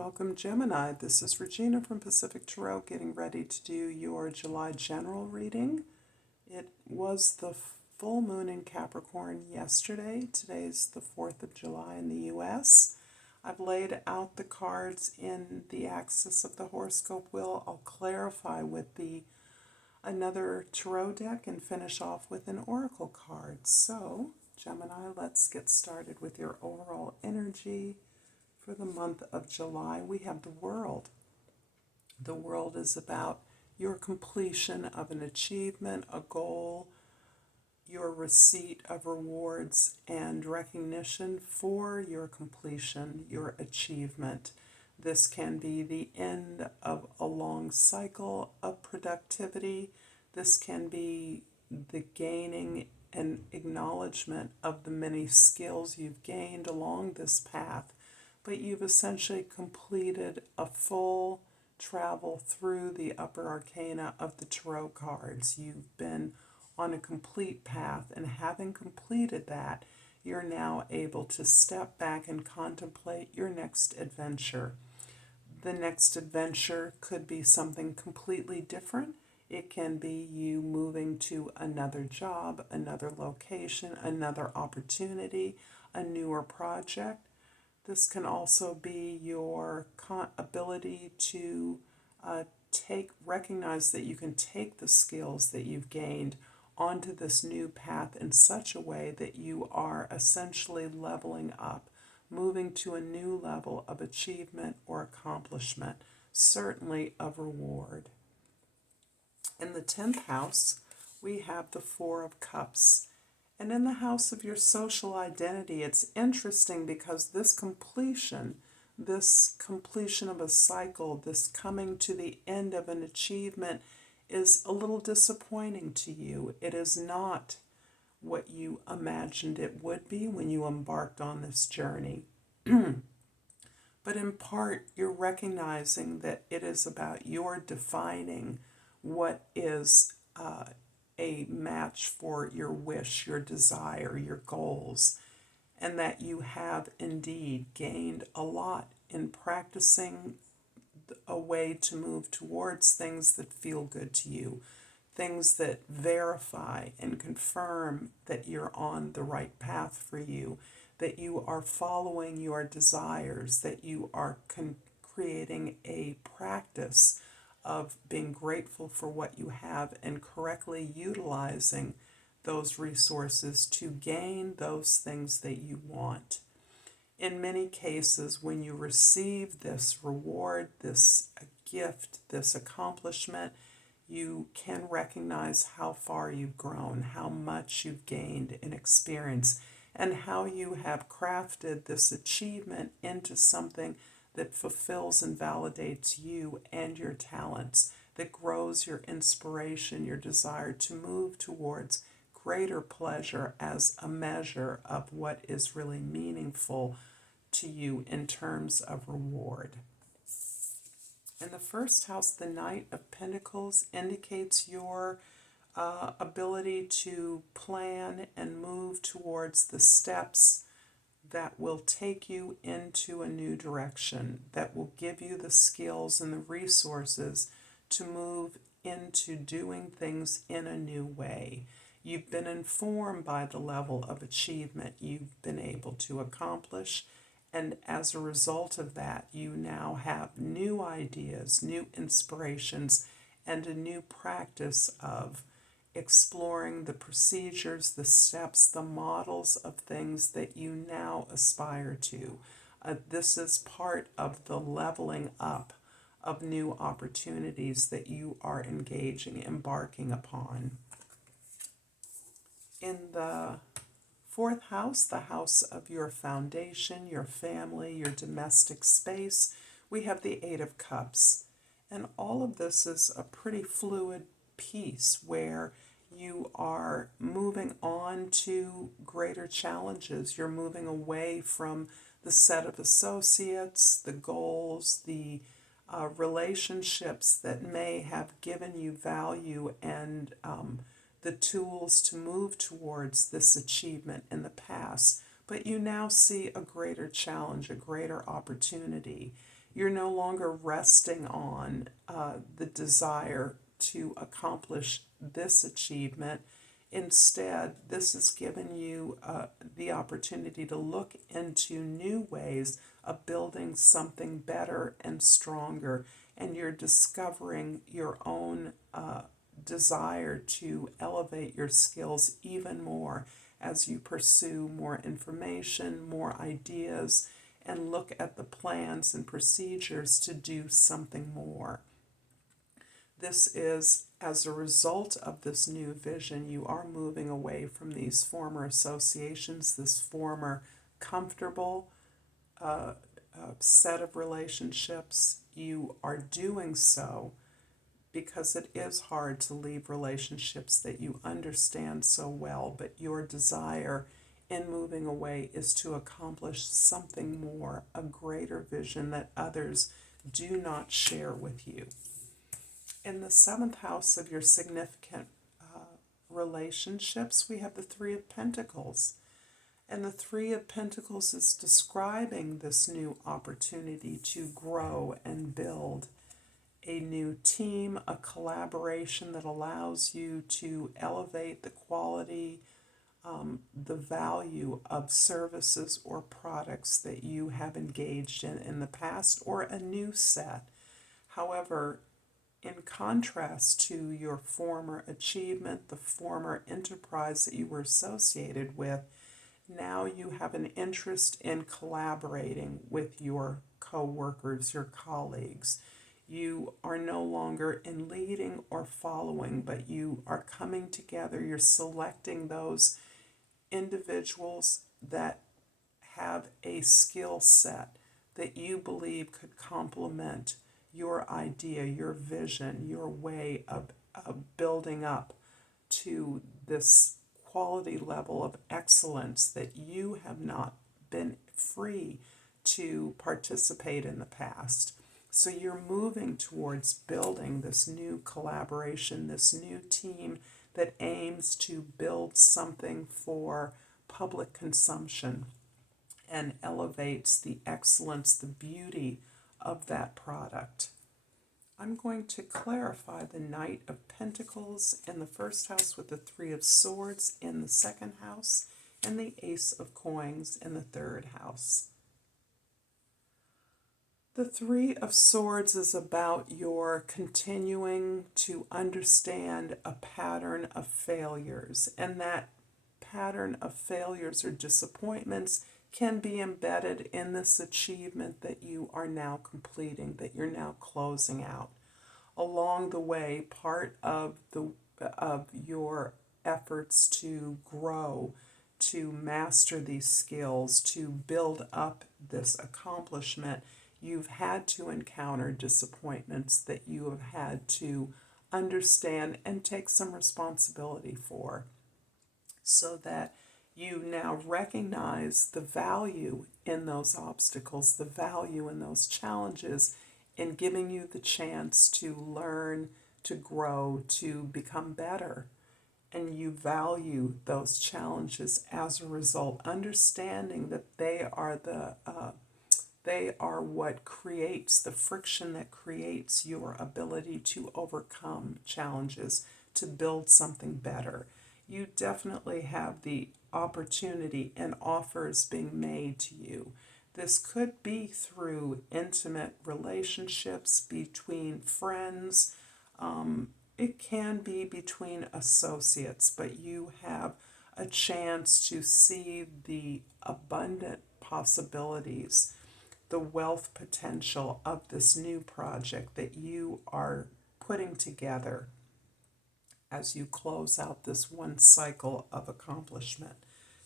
Welcome, Gemini. This is Regina from Pacific Tarot getting ready to do your July general reading. It was the full moon in Capricorn yesterday. Today's the 4th of July in the U.S. I've laid out the cards in the axis of the horoscope wheel. I'll clarify with another tarot deck and finish off with an oracle card. So, Gemini, let's get started with your overall energy. For the month of July, we have the world. The world is about your completion of an achievement, a goal, your receipt of rewards and recognition for your completion, your achievement. This can be the end of a long cycle of productivity. This can be the gaining and acknowledgement of the many skills you've gained along this path. But you've essentially completed a full travel through the upper arcana of the tarot cards. You've been on a complete path, and having completed that, you're now able to step back and contemplate your next adventure. The next adventure could be something completely different. It can be you moving to another job, another location, another opportunity, a newer project. This can also be your ability to recognize that you can take the skills that you've gained onto this new path in such a way that you are essentially leveling up, moving to a new level of achievement or accomplishment, certainly of reward. In the 10th house, we have the Four of Cups. And in the house of your social identity, it's interesting because this completion of a cycle, this coming to the end of an achievement is a little disappointing to you. It is not what you imagined it would be when you embarked on this journey. But in part, you're recognizing that it is about your defining what is a match for your wish, your desire, your goals, and that you have indeed gained a lot in practicing a way to move towards things that feel good to you, things that verify and confirm that you're on the right path for you, that you are following your desires, that you are creating a practice of being grateful for what you have and correctly utilizing those resources to gain those things that you want. In many cases, when you receive this reward, this gift, this accomplishment, you can recognize how far you've grown, how much you've gained in experience, and how you have crafted this achievement into something that fulfills and validates you and your talents, that grows your inspiration, your desire to move towards greater pleasure as a measure of what is really meaningful to you in terms of reward. In the first house, the Knight of Pentacles indicates your ability to plan and move towards the steps that will take you into a new direction, that will give you the skills and the resources to move into doing things in a new way. You've been informed by the level of achievement you've been able to accomplish, and as a result of that, you now have new ideas, new inspirations, and a new practice of exploring the procedures, the steps, the models of things that you now aspire to. This is part of the leveling up of new opportunities that you are embarking upon. In the 4th house, the house of your foundation, your family, your domestic space, we have the 8 of Cups. And all of this is a pretty fluid piece where you are moving on to greater challenges. You're moving away from the set of associates, the goals, the relationships that may have given you value and the tools to move towards this achievement in the past. But you now see a greater challenge, a greater opportunity. You're no longer resting on the desire to accomplish this achievement. Instead, this has given you the opportunity to look into new ways of building something better and stronger, and you're discovering your own desire to elevate your skills even more as you pursue more information, more ideas, and look at the plans and procedures to do something more. This is as a result of this new vision, you are moving away from these former associations, this former comfortable set of relationships. You are doing so because it is hard to leave relationships that you understand so well, but your desire in moving away is to accomplish something more, a greater vision that others do not share with you. In the seventh house of your significant relationships, we have the Three of Pentacles. And the Three of Pentacles is describing this new opportunity to grow and build a new team, a collaboration that allows you to elevate the quality, the value of services or products that you have engaged in the past, or a new set. However, in contrast to your former achievement, the former enterprise that you were associated with, now you have an interest in collaborating with your co-workers, your colleagues. You are no longer in leading or following, but you are coming together. You're selecting those individuals that have a skill set that you believe could complement your idea, your vision, your way of building up to this quality level of excellence that you have not been free to participate in the past. So you're moving towards building this new collaboration, this new team that aims to build something for public consumption and elevates the excellence, the beauty of that product. I'm going to clarify the Knight of Pentacles in the first house with the Three of Swords in the second house and the Ace of Coins in the third house. The Three of Swords is about your continuing to understand a pattern of failures, and that pattern of failures or disappointments can be embedded in this achievement that you are now completing, that you're now closing out. Along the way, part of your efforts to grow, to master these skills, to build up this accomplishment, you've had to encounter disappointments that you have had to understand and take some responsibility for, so that you now recognize the value in those obstacles, the value in those challenges, in giving you the chance to learn, to grow, to become better. And you value those challenges as a result, understanding that they are what creates the friction that creates your ability to overcome challenges, to build something better. You definitely have the opportunity and offers being made to you. This could be through intimate relationships between friends. It can be between associates, but you have a chance to see the abundant possibilities, the wealth potential of this new project that you are putting together as you close out this one cycle of accomplishment.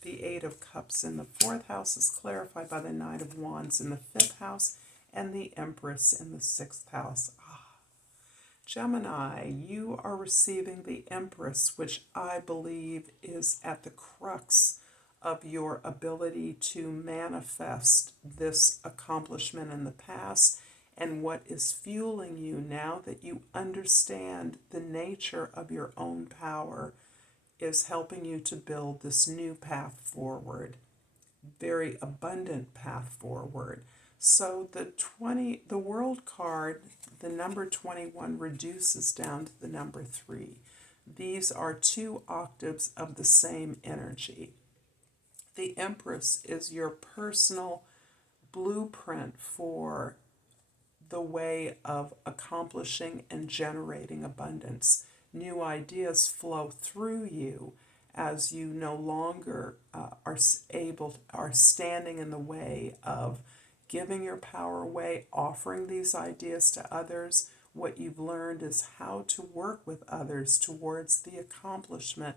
The Eight of Cups in the fourth house is clarified by the Knight of Wands in the fifth house and the Empress in the sixth house. Gemini, you are receiving the Empress, which I believe is at the crux of your ability to manifest this accomplishment in the past, and what is fueling you now that you understand the nature of your own power is helping you to build this new path forward, very abundant path forward. So the world card, the number 21 reduces down to the number 3. These are 2 octaves of the same energy. The Empress is your personal blueprint for the way of accomplishing and generating abundance. New ideas flow through you as you no longer are standing in the way of giving your power away, offering these ideas to others. What you've learned is how to work with others towards the accomplishment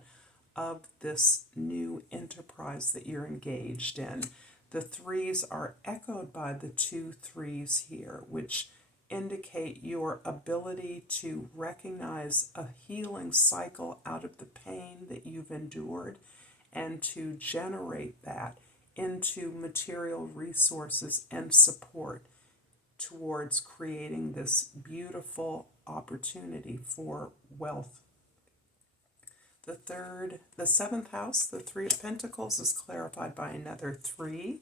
of this new enterprise that you're engaged in. The 3s are echoed by the 2 3s here, which indicate your ability to recognize a healing cycle out of the pain that you've endured and to generate that into material resources and support towards creating this beautiful opportunity for wealth. The 7th house, the 3 of Pentacles, is clarified by another 3.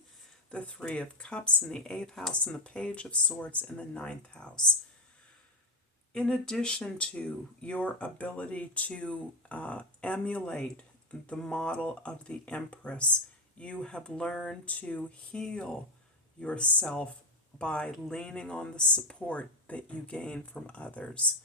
The 3 of Cups in the 8th house, and the Page of Swords in the 9th house. In addition to your ability to emulate the model of the Empress, you have learned to heal yourself by leaning on the support that you gain from others.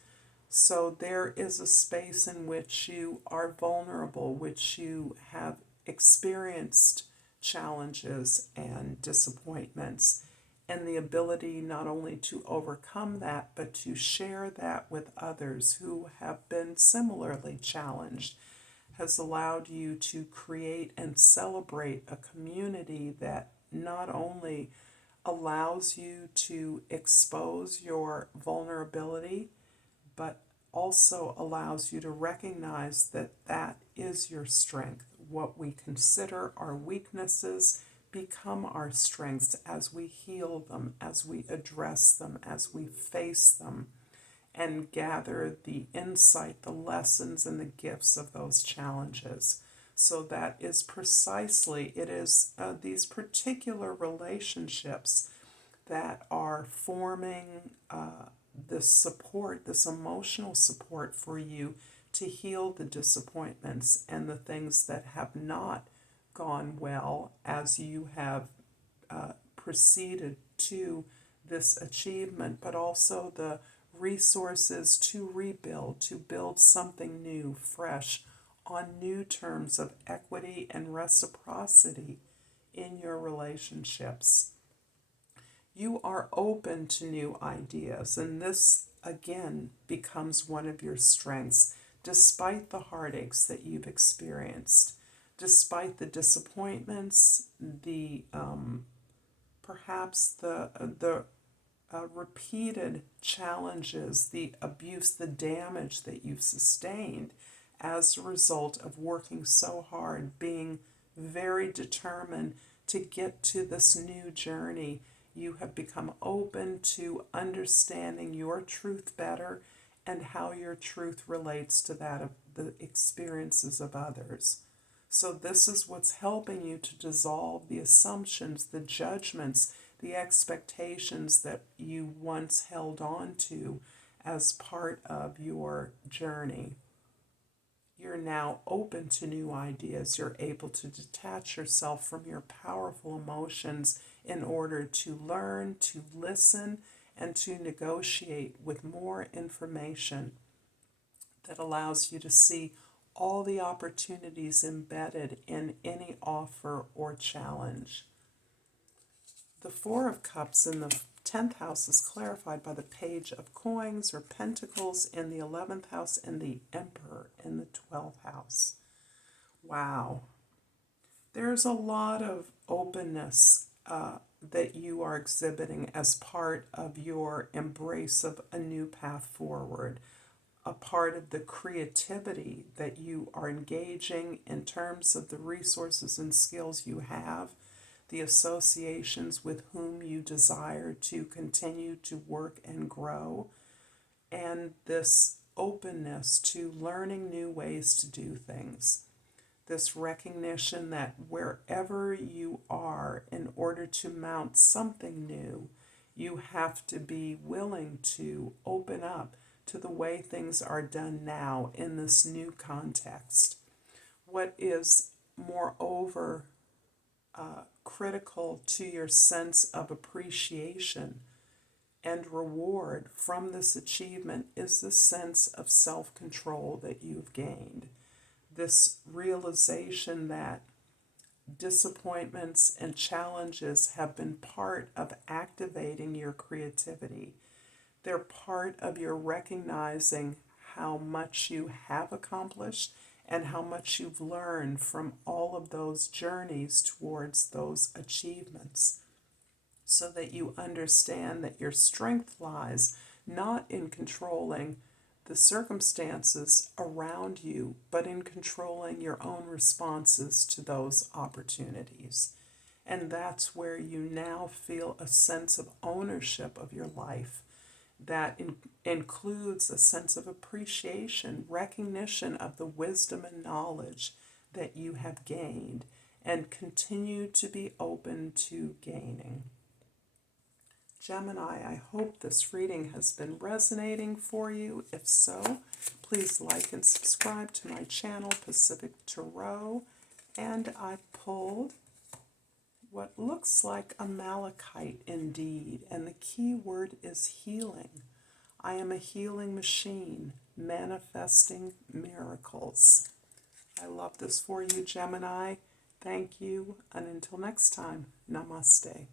So there is a space in which you are vulnerable, which you have experienced challenges and disappointments, and the ability not only to overcome that, but to share that with others who have been similarly challenged, has allowed you to create and celebrate a community that not only allows you to expose your vulnerability, but also allows you to recognize that that is your strength. What we consider our weaknesses become our strengths as we heal them, as we address them, as we face them, and gather the insight, the lessons, and the gifts of those challenges. So that is precisely, it is these particular relationships that are forming this support, this emotional support for you to heal the disappointments and the things that have not gone well as you have proceeded to this achievement, but also the resources to rebuild, to build something new, fresh, on new terms of equity and reciprocity in your relationships. You are open to new ideas, and this again becomes one of your strengths, despite the heartaches that you've experienced, despite the disappointments, the perhaps the repeated challenges, the abuse, the damage that you've sustained as a result of working so hard, being very determined to get to this new journey. You have become open to understanding your truth better and how your truth relates to that of the experiences of others. So this is what's helping you to dissolve the assumptions, the judgments, the expectations that you once held on to as part of your journey. You're now open to new ideas. You're able to detach yourself from your powerful emotions in order to learn, to listen, and to negotiate with more information that allows you to see all the opportunities embedded in any offer or challenge. The 4 of Cups in the 10th house is clarified by the Page of Coins or Pentacles in the 11th house and the Emperor in the 12th house. Wow. There's a lot of openness that you are exhibiting as part of your embrace of a new path forward, a part of the creativity that you are engaging in terms of the resources and skills you have, the associations with whom you desire to continue to work and grow, and this openness to learning new ways to do things. this recognition that wherever you are, in order to mount something new, you have to be willing to open up to the way things are done now in this new context. What is, moreover, critical to your sense of appreciation and reward from this achievement is the sense of self-control that you've gained. This realization that disappointments and challenges have been part of activating your creativity. They're part of your recognizing how much you have accomplished and how much you've learned from all of those journeys towards those achievements, so that you understand that your strength lies not in controlling the circumstances around you, but in controlling your own responses to those opportunities. And that's where you now feel a sense of ownership of your life that includes a sense of appreciation, recognition of the wisdom and knowledge that you have gained, and continue to be open to gaining. Gemini, I hope this reading has been resonating for you. If so, please like and subscribe to my channel, Pacific Tarot. And I pulled what looks like a malachite indeed, and the key word is healing. I am a healing machine, manifesting miracles. I love this for you, Gemini. Thank you, and until next time, Namaste.